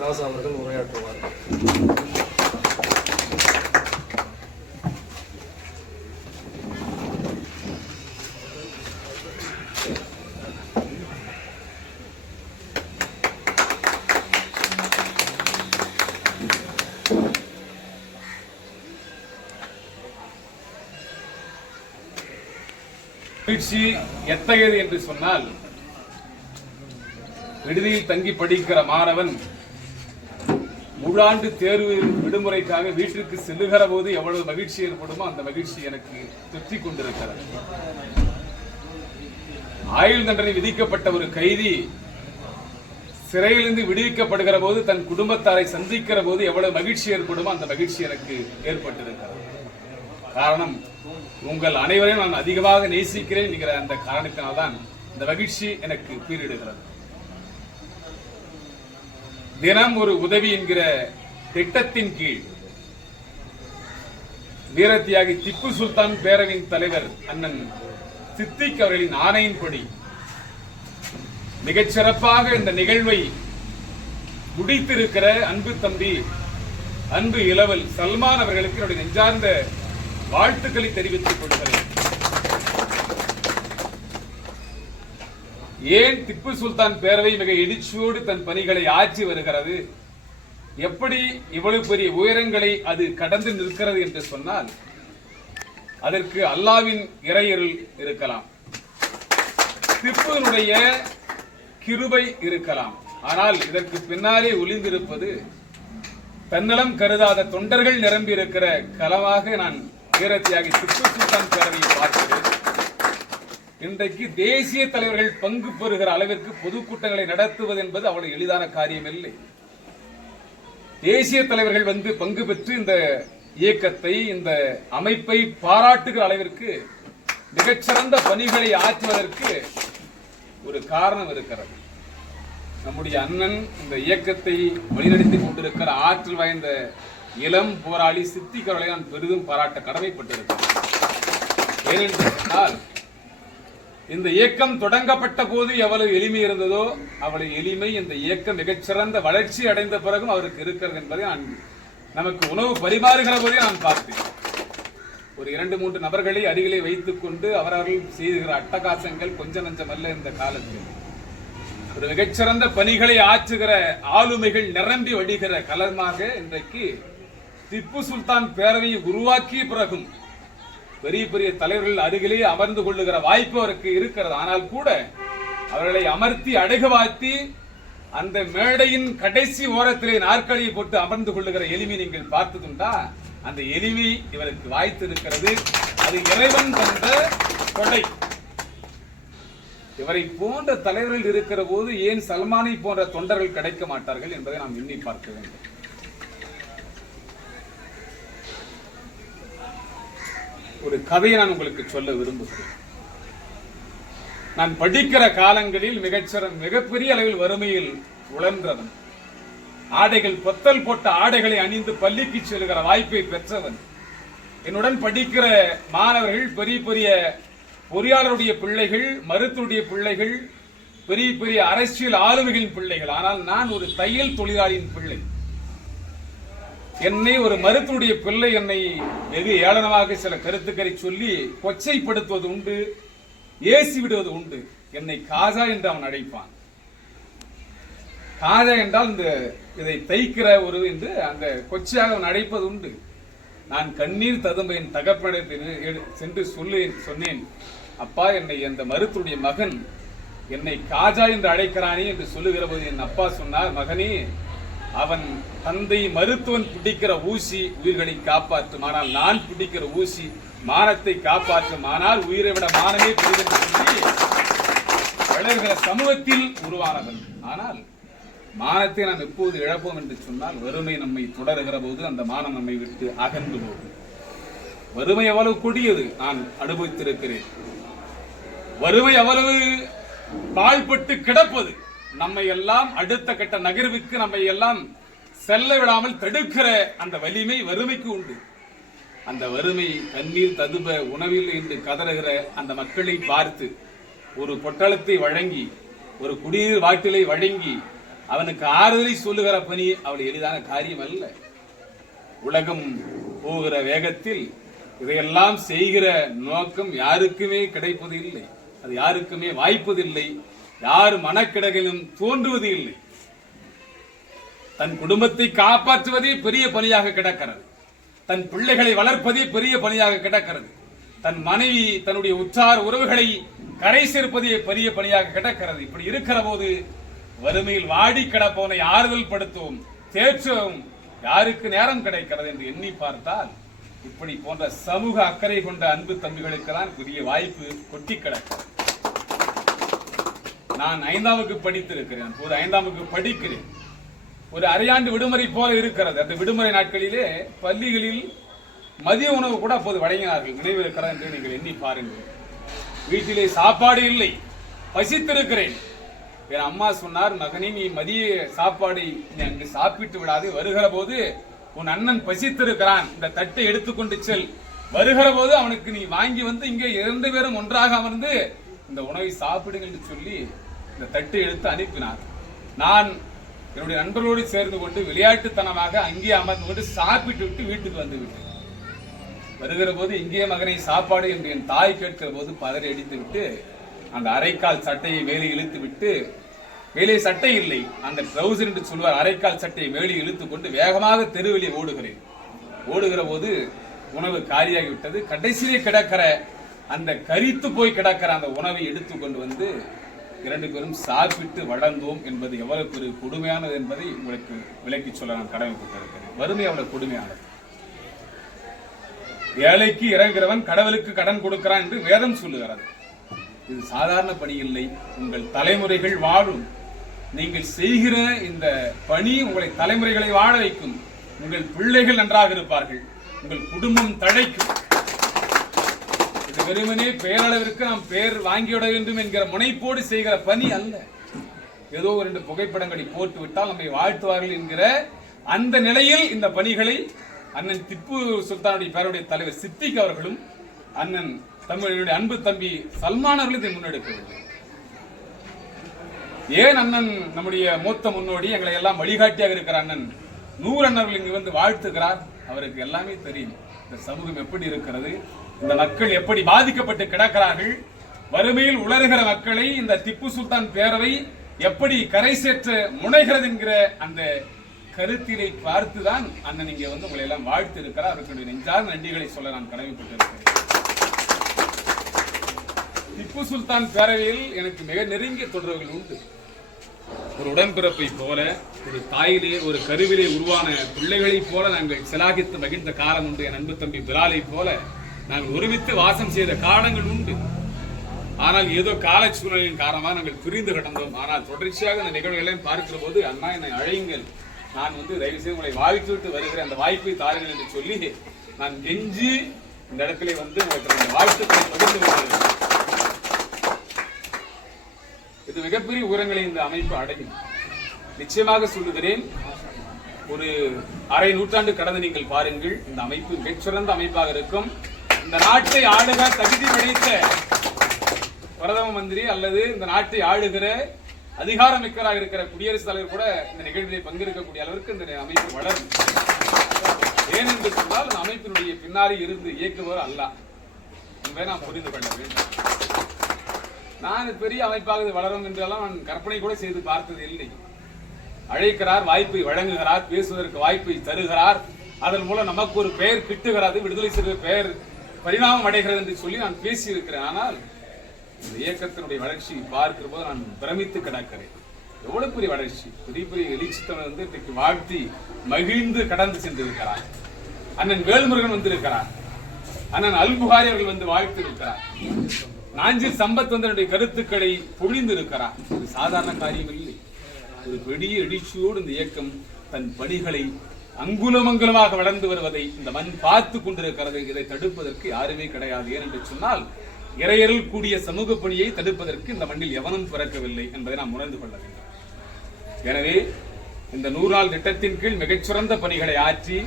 ராசா அவர்கள் உரையாற்றுவார். மகிழ்ச்சி எத்தகையது என்று சொன்னால், விடுதியில் தங்கி படிக்கிற மாணவன் முழாண்டு தேர்வு விடுமுறைக்காக வீட்டிற்கு செல்லுகிற போது எவ்வளவு மகிழ்ச்சி ஏற்படுமோ அந்த மகிழ்ச்சி எனக்கு தொற்றிக் கொண்டிருக்கிறது. ஆயுள் தண்டனை விதிக்கப்பட்ட ஒரு கைதி சிறையிலிருந்து விடுவிக்கப்படுகிற போது தன் குடும்பத்தாரை சந்திக்கிற போது எவ்வளவு மகிழ்ச்சி ஏற்படுமோ அந்த மகிழ்ச்சி எனக்கு ஏற்பட்டிருக்கிறது. காரணம், உங்கள் அனைவரையும் நான் அதிகமாக நேசிக்கிறேன் என்கிற அந்த காரணத்தினால்தான் இந்த மகிழ்ச்சி எனக்கு பீரிடுகிறது. தினம் ஒரு உதவி என்கிற திட்டத்தின் கீழ் வீரத்தியாகி திப்பு சுல்தான் பேரவையின் தலைவர் அண்ணன் சித்திக் அவர்களின் ஆணையின்படி மிகச்சிறப்பாக இந்த நிகழ்வை முடித்திருக்கிற அன்பு தம்பி, அன்பு இளவல் சல்மான் அவர்களுக்கு என்னுடைய நெஞ்சார்ந்த வாழ்த்துக்களை தெரிவித்துக் கொள்கிறேன். ஏன் திப்பு சுல்தான் பேரவை மிக எழுச்சியோடு தன் பணிகளை ஆற்றி வருகிறது, எப்படி இவ்வளவு பெரிய உயரங்களை அது கடந்து நிற்கிறது என்று சொன்னால், அதற்கு அல்லாவின் இறையருள் இருக்கலாம், திப்புனுடைய கிருபை இருக்கலாம். ஆனால் இதற்கு பின்னாலே ஒளிந்திருப்பது தன்னலம் கருதாத தொண்டர்கள் நிரம்பி இருக்கிற களமாக நான் வீரத்தியாகி திப்பு சுல்தான் பேரவையை பார்க்கிறேன். இன்றைக்கு தேசிய தலைவர்கள் பங்கு பெறுகிற அளவிற்கு பொதுக்கூட்டங்களை நடத்துவது என்பது அவ்வளவு எளிதான காரியம் இல்லை. தேசிய தலைவர்கள் வந்து பங்கு பெற்று இந்த இயக்கத்தை, இந்த அமைப்பை பாராட்டுகிற அளவிற்கு மிகச்சிறந்த பணிகளை ஆற்றுவதற்கு ஒரு காரணம் இருக்கிறது. நம்முடைய அண்ணன் இந்த இயக்கத்தை வழிநடத்திக் கொண்டிருக்கிற ஆற்றல் வாய்ந்த இளம் போராளி சித்திக் அவர்களை நான் பெரிதும் பாராட்ட கடமைப்பட்டிருக்கிறேன். ஏனென்று சொன்னால், இந்த இயக்கம் தொடங்கப்பட்ட போது எவ்வளவு எளிமை இருந்ததோ அவ்வளவு எளிமை இந்த இயக்கம் மிகச்சிறந்த வளர்ச்சி அடைந்த பிறகும் அவருக்கு இருக்கிறது என்பதை நான் நமக்கு உணவு பரிமாறுகிற போதே நான் பார்த்தேன். ஒரு 2-3 நபர்களை அருகிலே வைத்துக் கொண்டு அவர்கள் செய்துகிற அட்டகாசங்கள் கொஞ்ச நஞ்சமல்ல. இந்த காலத்தில் ஒரு மிகச்சிறந்த பணிகளை ஆற்றுகிற ஆளுமைகள் நிரம்பி வடிகிற களமாக இன்றைக்கு திப்பு சுல்தான் பேரவையை உருவாக்கிய பிறகும் பெரிய பெரிய தலைவர்கள் அருகிலே அமர்ந்து கொள்ளுகிற வாய்ப்பு அவருக்கு இருக்கிறது. ஆனால் கூட அவர்களை அமர்த்தி அடகுவாத்தி அந்த மேடையின் கடைசி ஓரத்திலே நாற்காலியை போட்டு அமர்ந்து கொள்ளுகிற எளிமை நீங்கள் பார்த்ததுண்டா? அந்த எளிமை இவருக்கு வாய்த்திருக்கிறது. அது இறைவன் தந்த கொடை. இவரை போன்ற தலைவர்கள் இருக்கிற போது ஏன் சல்மானை போன்ற தொண்டர்கள் கிடைக்க மாட்டார்கள் என்பதை நாம் எண்ணி பார்க்க வேண்டும். ஒரு கதையை நான் உங்களுக்கு சொல்ல விரும்புகிறேன். நான் படிக்கிற காலங்களில் மிகப்பெரிய அளவில் வறுமையில் உழன்றவன், ஆடைகள் பொத்தல் போட்ட ஆடைகளை அணிந்து பள்ளிக்கு செல்கிற வாய்ப்பை பெற்றவன். என்னுடன் படிக்கிற மாணவர்கள் பெரிய பெரிய பொறியாளருடைய பிள்ளைகள், மருத்துவருடைய பிள்ளைகள், பெரிய பெரிய அரசியல் ஆளுமைகளின் பிள்ளைகள். ஆனால் நான் ஒரு தையல் தொழிலாளியின் பிள்ளை. என்னை ஒரு மருத்துவருடைய பிள்ளை என்னை வெகு ஏளனமாக சில கருத்துக்களை சொல்லி கொச்சைப்படுத்துவது உண்டு, ஏசி விடுவது உண்டு. என்னை காஜா என்று அவன் அழைப்பான். காஜா என்றால் இந்த இதை தைக்கிற ஒரு என்று அந்த கொச்சையாக அவன் அழைப்பது உண்டு. நான் கண்ணீர் ததும்ப என் தகப்பனிடத்தில் சென்று சொன்னேன், அப்பா, என்னை அந்த மருத்துவருடைய மகன் என்னை காஜா என்று அழைக்கிறானே என்று சொல்லுகிற போது என் அப்பா சொன்னார், மகனே, அவன் தந்தை மருத்துவன் பிடிக்கிற ஊசி உயிர்களை காப்பாற்றும், ஆனால் நான் பிடிக்கிற ஊசி மானத்தை காப்பாற்றும். ஆனால் உயிரை விட மானமே பெரிதென்று சொல்லி வளர்கிற சமூகத்தில் உருவானவன். ஆனால் மானத்தை நாம் எப்போது இழப்போம் என்று சொன்னால், வறுமை நம்மை தொடருகிற போது அந்த மானம் நம்மை விட்டு அகன்று போகும். வறுமை எவ்வளவு கொடியது நான் அனுபவித்திருக்கிறேன். வறுமை அவ்வளவு பாழ்பட்டு கிடப்பது நம்மை எல்லாம் அடுத்த கட்ட நகர்வுக்கு நம்மை எல்லாம் செல்ல விடாமல் தடுக்கிற அந்த வலிமை வறுமைக்கு உண்டு. அந்த வறுமை கண்ணீர் ததும்ப உணவில்லை என்று கதறுகிற அந்த மக்களை பார்த்து ஒரு பொட்டலத்தை வழங்கி, ஒரு குடிநீர் வாட்டிலை வழங்கி, அவனுக்கு ஆறுதலை சொல்லுகிற பணி அவள் எளிதான காரியம் அல்ல. உலகம் போகிற வேகத்தில் இதையெல்லாம் செய்கிற நோக்கம் யாருக்குமே கிடைப்பது இல்லை, அது யாருக்குமே வாய்ப்பதில்லை, யார் மனக்கிடகிலும் தோன்றுவது இல்லை. தன் குடும்பத்தை காப்பாற்றுவதே பெரிய பணியாக கிடக்கிறது, தன் பிள்ளைகளை வளர்ப்பதே பெரிய பணியாக கிடக்கிறது, தன் மனைவி தன்னுடைய உற்றார் உறவுகளை கரை சேர்ப்பதே பெரிய பணியாக கிடக்கிறது. இப்படி இருக்கிற போது வறுமையில் வாடி கிடப்பவனை ஆறுதல் படுத்தவும் தேற்றவும் யாருக்கு நேரம் கிடைக்கிறது என்று எண்ணி பார்த்தால் இப்படி போன்ற சமூக அக்கறை கொண்ட அன்பு தம்பிகளுக்கு தான் புதிய வாய்ப்பு கொட்டி கிடக்கிறது. நான் 5ஆம் வகுப்பு படித்திருக்கிறேன், ஒரு 5ஆம் வகுப்பு படிக்கிறேன். ஒரு அரையாண்டு விடுமுறை போல இருக்கிறது. அந்த விடுமுறை நாட்களிலே பள்ளிகளில் மதிய உணவு கூட அப்போது வழங்கினார்கள். நினைவு இருக்கிறது என்று நீங்கள் எண்ணி பாருங்கள். வீட்டிலே சாப்பாடு இல்லை, பசித்திருக்கிறேன். என் அம்மா சொன்னார், மகனே நீ மதிய சாப்பாடு நீ அங்கு சாப்பிட்டு விடாது, வருகிற போது உன் அண்ணன் பசித்திருக்கிறான், இந்த தட்டை எடுத்துக்கொண்டு செல், வருகிற போது அவனுக்கு நீ வாங்கி வந்து இங்கே 2 பேரும் ஒன்றாக அமர்ந்து இந்த உணவை சாப்பிடுங்கள் என்று சொல்லி இந்த தட்டை எடுத்து அனுப்பினார். நான் என்னுடைய நண்பர்களோடு சேர்ந்து கொண்டு விளையாட்டுத்தனமாக அங்கே அமர்ந்து கொண்டு சாப்பிட்டு விட்டு வீட்டுக்கு வந்து விட்டேன். வருகிற போது இங்கே மகனை சாப்பாடு என்று என் தாய் கேட்கிற போது பதறி அடித்து விட்டு அந்த அரைக்கால் சட்டையை மேலே இழுத்து விட்டு, மேலே சட்டை இல்லை, அந்த ட்ரவுசர் என்று சொல்வார், அரைக்கால் சட்டையை மேலே இழுத்து கொண்டு வேகமாக தெருவெளியே ஓடுகிறேன். ஓடுகிற போது உணவு காலியாகிவிட்டது. கடைசியிலே கிடக்கிற அந்த கரித்து போய் கிடக்கிற அந்த உணவை எடுத்துக்கொண்டு வந்து 2 பேரும் சாப்பிட்டு வளர்ந்தோம் என்பது எவ்வளவு ஒரு கொடுமையானது என்பதை உங்களுக்கு விளக்கி சொல்ல நான் கடமைப்பட்டிருக்கிறேன். வறுமை அவ்வளவு கொடுமையானது. ஏழைக்கு இறங்குகிறவன் கடவுளுக்கு கடன் கொடுக்கிறான் என்று வேதம் சொல்லுகிறது. இது சாதாரண பணி இல்லை. உங்கள் தலைமுறைகள் வாழும். நீங்கள் செய்கிற இந்த பணி உங்களை தலைமுறைகளை வாழ வைக்கும். உங்கள் பிள்ளைகள் நன்றாக இருப்பார்கள், உங்கள் குடும்பம் தழைக்கும். இது வெறுமனே பெயரளவிற்கு நாம் பெயர் வாங்கிவிட வேண்டும் என்கிற முனைப்போடு செய்கிற பணி அல்ல. ஏதோ 2 புகைப்படங்களை போட்டு விட்டால் நம்மை வாழ்த்துவார்கள் என்கிற அந்த நிலையில் இந்த பணிகளை அண்ணன் திப்பு சுல்தானுடைய பேருடைய தலைவர் சித்திக் அவர்களும் அண்ணன் தமிழுடைய அன்பு தம்பி சல்மான் அவர்கள் இதை முன்னெடுக்கவில்லை. ஏன் அண்ணன் நம்முடைய மூத்த முன்னோடி எங்களை எல்லாம் வழிகாட்டியாக இருக்கிற அண்ணன் நூறு அண்ணர்கள் இங்கு வந்து வாழ்த்துகிறார். அவருக்கு எல்லாமே தெரியும் இந்த சமூகம் எப்படி இருக்கிறது, இந்த மக்கள் எப்படி பாதிக்கப்பட்டு கிடக்கிறார்கள், வறுமையில் உலர்கிற மக்களை இந்த திப்பு சுல்தான் பேரவை எப்படி கரை சேர்த்த முனைகிறது என்கிற அந்த கருத்தினை பார்த்துதான் அண்ணன் இங்கே வந்து உங்களை எல்லாம் வாழ்த்து இருக்கிறார். அவர்களுடைய நெஞ்சார்ந்த நன்றிகளை சொல்ல நான் கடமைப்பட்டிருக்கிறேன். திப்பு சுல்தான் பேரவையில் எனக்கு மிக நெருங்கிய தொடர்புகள் உண்டு. ஒரு உடன்பிறப்பை போல, ஒரு தாயிலே ஒரு கருவிலே உருவான பிள்ளைகளைப் போல நாங்கள் சிலாகித்து மகிழ்ந்த காலம் உண்டு. என் அன்பு தம்பி பிலாலை போல நாங்கள் ஒருமித்து வாசம் செய்த காலங்கள் உண்டு. ஆனால் ஏதோ கால சூழ்நிலையின் காரணமாக நாங்கள் பிரிந்து கிடந்தோம். ஆனால் தொடர்ச்சியாக அந்த நிகழ்வுகளையும் பார்க்கிற போது, அண்ணா என்னை அழையுங்கள், நான் வந்து தயவு செய்து உங்களை வாழ்த்து விட்டு வருகிறேன், அந்த வாய்ப்பை தாருங்கள் என்று சொல்லி நான் கெஞ்சி இந்த இடத்துல வந்து உங்களுக்கு வாழ்த்துக்களை பகிர்ந்து கொள்கிறேன். இது மிகப்பெரிய உரங்களை இந்த அமைப்பு அடையும். நிச்சயமாக சொல்லுகிறேன், ஒரு அரை நூற்றாண்டு கடந்து நீங்கள் பாருங்கள், இந்த அமைப்பு மிகச்சிறந்த அமைப்பாக இருக்கும். இந்த நாட்டை ஆளுக தகுதி படைத்த பிரதம மந்திரி அல்லது இந்த நாட்டை ஆளுகிற அதிகாரமிக்கராக இருக்கிற குடியரசுத் தலைவர் கூட இந்த நிகழ்விலே பங்கேற்கக்கூடிய அளவிற்கு இந்த அமைப்பு வளரும். ஏனென்று சொன்னால் அந்த அமைப்பினுடைய பின்னாடி இருந்து இயக்குபவர் அல்ல என்பதை நாம் புரிந்து கொள்ள வேண்டும். நான் பெரிய அமைப்பாக வளரும் என்றெல்லாம் நான் கற்பனை கூட செய்து பார்த்தது இல்லை. அழைக்கிறார், வாய்ப்பை வழங்குகிறார், பேசுவதற்கு வாய்ப்பை தருகிறார், அதன் மூலம் நமக்கு ஒரு பெயர் கிட்டுகிறது, விடுதலை சிறுத்தை பெயர் பரிணாமம் அடைகிறது என்று சொல்லி நான் பேசி இருக்கிறேன். ஆனால் இந்த இயக்கத்தினுடைய வளர்ச்சியை பார்க்கிற போது நான் பிரமித்து கிடக்கிறேன். எவ்வளவு பெரிய வளர்ச்சி, பெரிய பெரிய எழுச்சித்தவன் வந்து இன்றைக்கு வாழ்த்தி மகிழ்ந்து கடந்து சென்றிருக்கிறார். அண்ணன் வேல்முருகன் வந்திருக்கிறார், அண்ணன் அல்புகாரி அவர்கள் வந்து வாழ்த்து இருக்கிறார், நாஞ்சில் சம்பத் வந்து கருத்துக்களை பொழிந்து இருக்கிறார். இது சாதாரண காரியம் இல்லை. ஒரு பெரிய எழுச்சியோடு இந்த இயக்கம் தன் பணிகளை அங்குலமங்குலமாக வளர்ந்து வருவதை இந்த மண் பார்த்து கொண்டிருக்கிறது. இதை தடுப்பதற்கு யாருமே கிடையாது. ஏனென்று சொன்னால் இறையரில் கூடிய சமூக பணியை தடுப்பதற்கு இந்த மண்ணில் எவனும் பிறக்கவில்லை என்பதை நாம் உணர்ந்து கொள்ள வேண்டும். எனவே இந்த 100 நாள் திட்டத்தின் கீழ் மிகச்சிறந்த பணிகளை ஆற்றி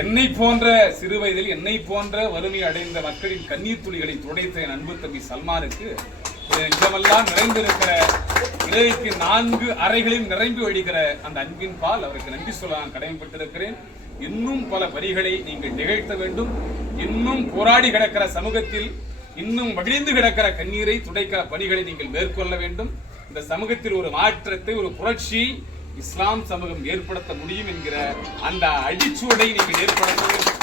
என்னை போன்ற சிறு வயதில் என்னை போன்ற வறுமை அடைந்த மக்களின் கண்ணீர் துளிகளை துடைத்த என் அன்பு தம்பி சல்மானுக்கு நிஜமெல்லாம் நிறைந்திருக்கிற இதயத்தின் 4 அறைகளையும் நிரம்பி வழிகிற அந்த அன்பின் பால் அவருக்கு நன்றி சொல்ல நான் கடமைப்பட்டிருக்கிறேன். இன்னும் பல வரிகளை நீங்கள் நிகழ்த்த வேண்டும். இன்னும் போராடி கிடக்கிற சமூகத்தில் இன்னும் வடிந்து கிடக்கிற கண்ணீரை துடைக்கிற பணிகளை நீங்கள் மேற்கொள்ள வேண்டும். இந்த சமூகத்தில் ஒரு மாற்றத்தை, ஒரு புரட்சி இஸ்லாம் சமூகம் ஏற்படுத்த முடியும் என்கிற அந்த அடிச்சுவடை நீங்கள் ஏற்படுத்த வேண்டும்.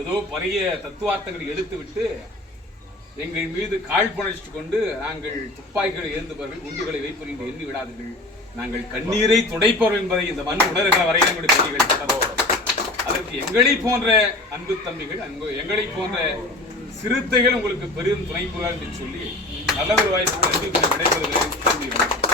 ஏதோ பழைய தத்துவார்த்தங்களை எடுத்துவிட்டு எங்கள் மீது காழ்ப்புணர்ச்சி கொண்டு நாங்கள் துப்பாக்கிகளை ஏந்துபவர்கள், குண்டுகளை வைப்பவர்கள் என்று எண்ணி விடாதீர்கள். நாங்கள் கண்ணீரை துடைப்பவர்கள் என்பதை இந்த மண் உணர்கிற வரையில் எங்களுடைய பணிகள் தொடரும். அதற்கு எங்களை போன்ற அன்பு தம்பிகள், எங்களை போன்ற சிறுத்தைகள் உங்களுக்கு பெரும் துணை புரிவார்கள் என்று சொல்லி நல்ல ஒரு வாய்ப்பு நன்றி விடைபெறுகிறேன்.